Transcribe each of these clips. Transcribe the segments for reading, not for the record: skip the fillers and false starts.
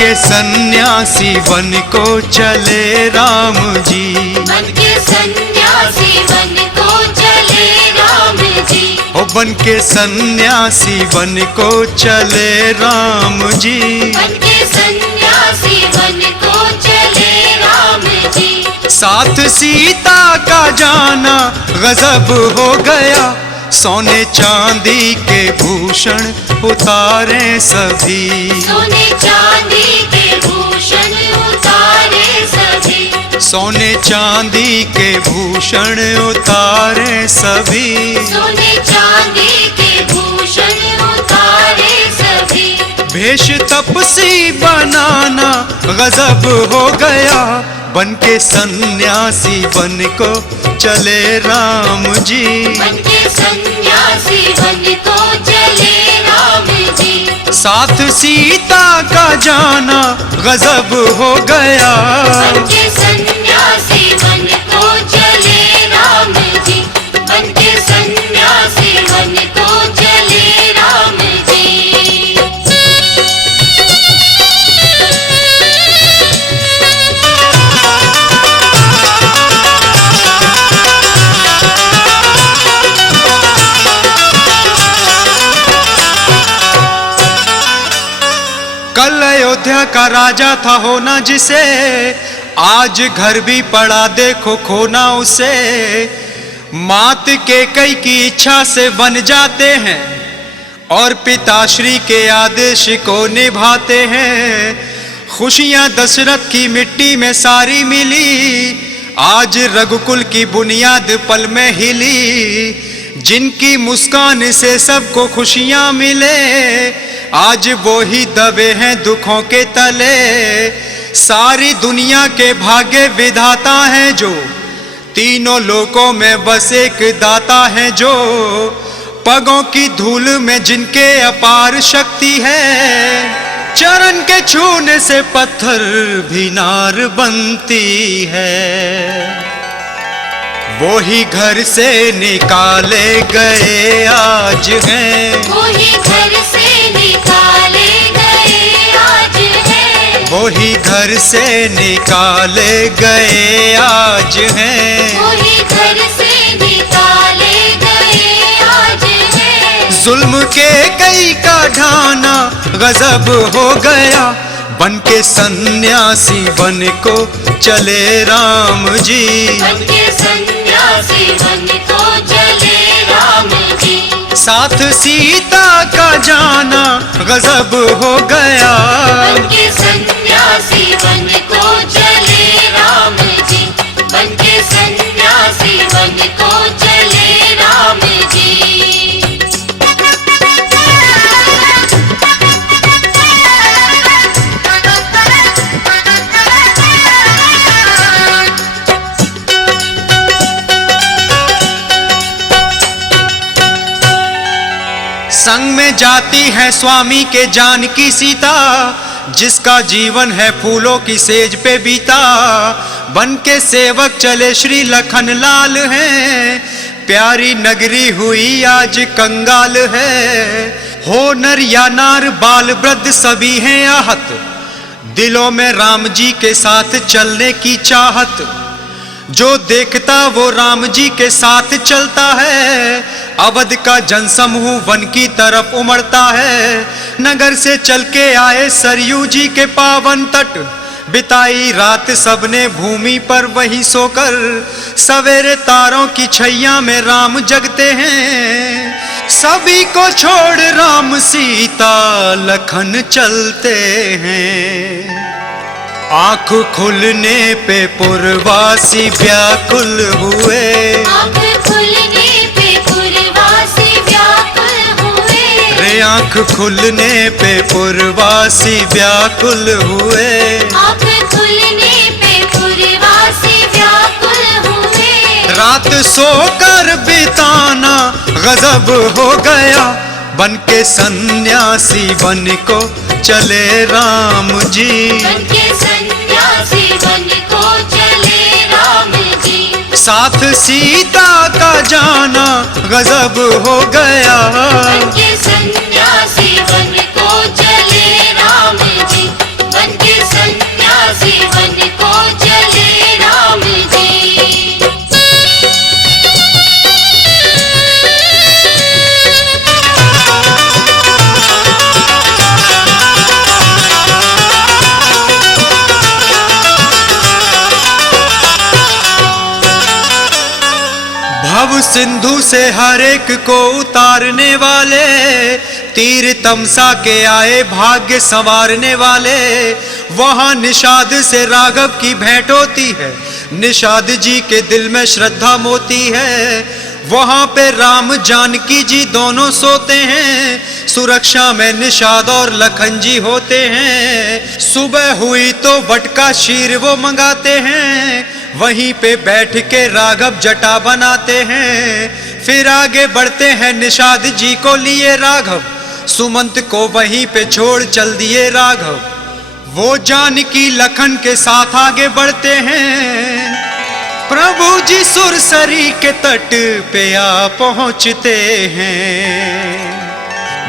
के सन्यासी बन को चले राम जी, बन के सन्यासी बन को चले राम जी, ओ बन के सन्यासी बन को चले राम जी, बन के सन्यासी बन को चले राम जी। साथ सीता का जाना गजब हो गया, सोने चांदी के भूषण उतारे सभी, सोने चांदी के भूषण उतारे सभी, सोने चांदी के भूषण उतारे सभी, सोने चांदी के भूषण उतारे सभी। भेष तपसी बनाना गजब हो गया, बन के सन्यासी बन को चले राम जी, बन के सन्यासी बन को चले राम जी। साथ सीता का जाना गजब हो गया, बन के सन्यासी बन को चले राम जी, बन के सन्यासी बन को चले राम जी। कल अयोध्या का राजा था होना जिसे, आज घर भी पड़ा देखो खोना उसे। मात के कई की इच्छा से बन जाते हैं और पिताश्री के आदेश को निभाते हैं। खुशियां दशरथ की मिट्टी में सारी मिली, आज रघुकुल की बुनियाद पल में हिली। जिनकी मुस्कान से सबको खुशियां मिले, आज वो ही दबे हैं दुखों के तले। सारी दुनिया के भाग्य विधाता हैं जो, तीनों लोकों में बस एक दाता है जो। पगों की धूल में जिनके अपार शक्ति है, चरण के छूने से पत्थर भी नार बनती है। वो ही घर से निकाले गए आज हैं, वो ही घर से निकाले गए आज हैं, वो ही घर से निकाले गए आज हैं। वो ही घर से निकाले गए आज हैं। जुल्म के कई का ढाना गजब हो गया, बन के सन्यासी बन को चले राम जी, बन के सन्यासी बन को चले राम जी। साथ सीता का जाना गजब हो गया। बन के सन्यासी बन को चले राम जी, बन के सन्यासी बन को चले राम जी। संग में जाती है स्वामी के जानकी सीता, जिसका जीवन है फूलों की सेज पे बीता। बन के सेवक चले श्री लखन लाल हैं, प्यारी नगरी हुई आज कंगाल है। हो नर या नार बाल वृद्ध सभी हैं आहत, दिलों में राम जी के साथ चलने की चाहत। जो देखता वो राम जी के साथ चलता है, अवध का जनसमूह वन की तरफ उमड़ता है। नगर से चल के आए सरयू जी के पावन तट, बिताई रात सबने भूमि पर वहीं सोकर। सवेरे तारों की छैया में राम जगते हैं, सभी को छोड़ राम सीता लखन चलते हैं। आँख खुलने पे पुरवासी व्याकुल हुए, आँख खुलने पे पुरवासी व्याकुल हुए। रे आँख खुलने पे पुरवासी व्याकुल हुए। आँख खुलने पे पुरवासी व्याकुल हुए। रात सोकर बिताना गजब हो गया, बन के सन्यासी बन को चले राम जी, बन के सन्यासी बन को चले राम जी। साथ सीता का जाना गजब हो गया। बन के सन्यासी बन को चले राम जी, बन सिंधु से हर एक को उतारने वाले, तीर तमसा के आए भाग्य संवारने वाले। वहां निषाद से राघव की भेंट होती है, निषाद जी के दिल में श्रद्धा मोती है। वहां पे राम जानकी जी दोनों सोते हैं, सुरक्षा में निषाद और लखन जी होते हैं। सुबह हुई तो वटका शीर वो मंगाते हैं, वहीं पे बैठ के राघव जटा बनाते हैं। फिर आगे बढ़ते हैं निषाद जी को लिए राघव, सुमंत को वहीं पे छोड़ चल दिए राघव। वो जानकी लखन के साथ आगे बढ़ते हैं, प्रभु जी सुरसरी के तट पे आ पहुंचते हैं।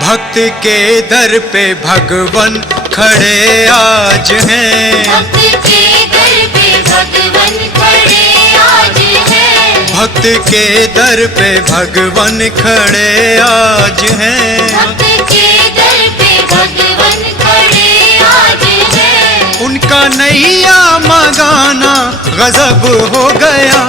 भक्त के दर पे भगवन खड़े आज हैं, भक्त के दर पे भगवन खड़े आज हैं, भक्त के दर पे भगवन खड़े आज हैं। भक्त के दर पे भगवन खड़े आज हैं। उनका नैया मगाना गजब हो गया,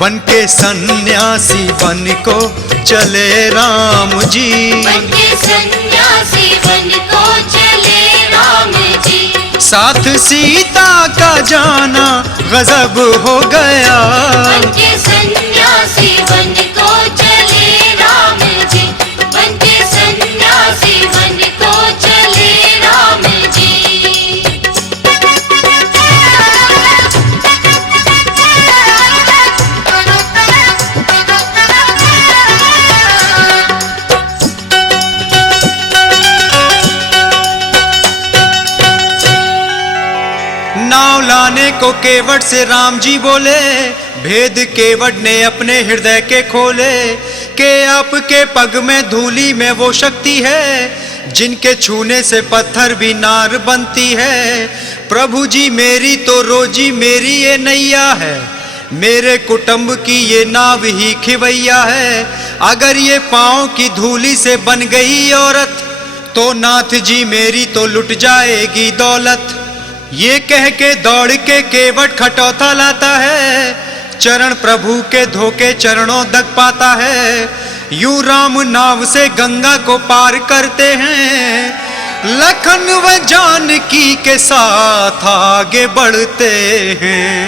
बन के सन्यासी बन को चले राम जी। बन के सन्यासी बन को चले राम जी। साथ सीता का जाना गजब हो गया, बन के सन्यासी बन को चले राम जी। बन के सन्यासी बन को चले राम जी। नाव लाने को केवट से राम जी बोले, भेद केवट ने अपने हृदय के खोले। के आपके पग में धूली में वो शक्ति है, जिनके छूने से पत्थर भी नार बनती है। प्रभु जी मेरी तो रोजी मेरी ये नैया है, मेरे कुटुंब की ये नाव ही खिवैया है। अगर ये पाँव की धूली से बन गई औरत, तो नाथ जी मेरी तो लुट जाएगी दौलत। ये कह के दौड़ के केवट खटौता लाता है, चरण प्रभु के धोके चरणों दग पाता है। यूं राम नाव से गंगा को पार करते हैं, लखन व जानकी के साथ आगे बढ़ते हैं।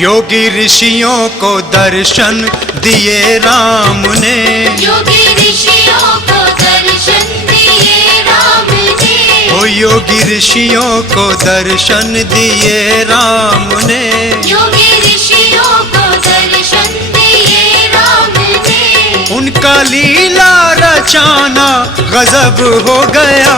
योगी ऋषियों को दर्शन दिए राम ने, योगी ऋषियों को दर्शन दिए राम ने। ओ योगी ऋषियों को दर्शन दिए राम ने। योगी ऋषियों को दर्शन दिए राम ने। उनका लीला रचाना गजब हो गया,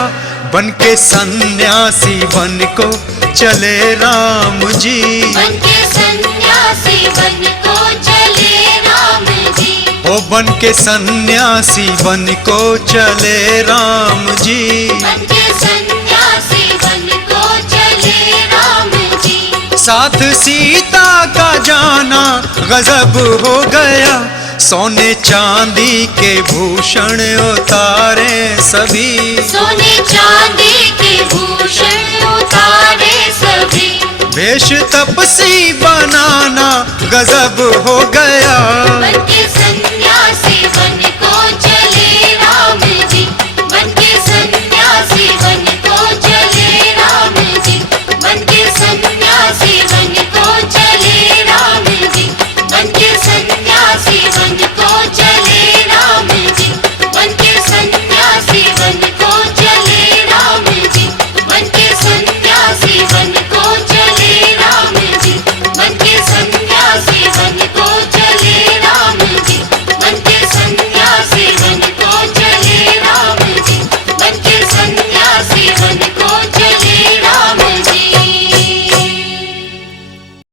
बन के सन्यासी बन को चले राम जी। बन के सन्यासी बन को चले राम जी। ओ बन के सन्यासी बन को चले राम जी। बन के सन्यासी बन को चले राम जी। साथ सीता का जाना गजब हो गया, सोने चांदी के भूषण उतारे सभी। सोने चांदी के भूषण उतारे सभी। वेश तपसी बनाना गजब हो गया, बन के सन्यासी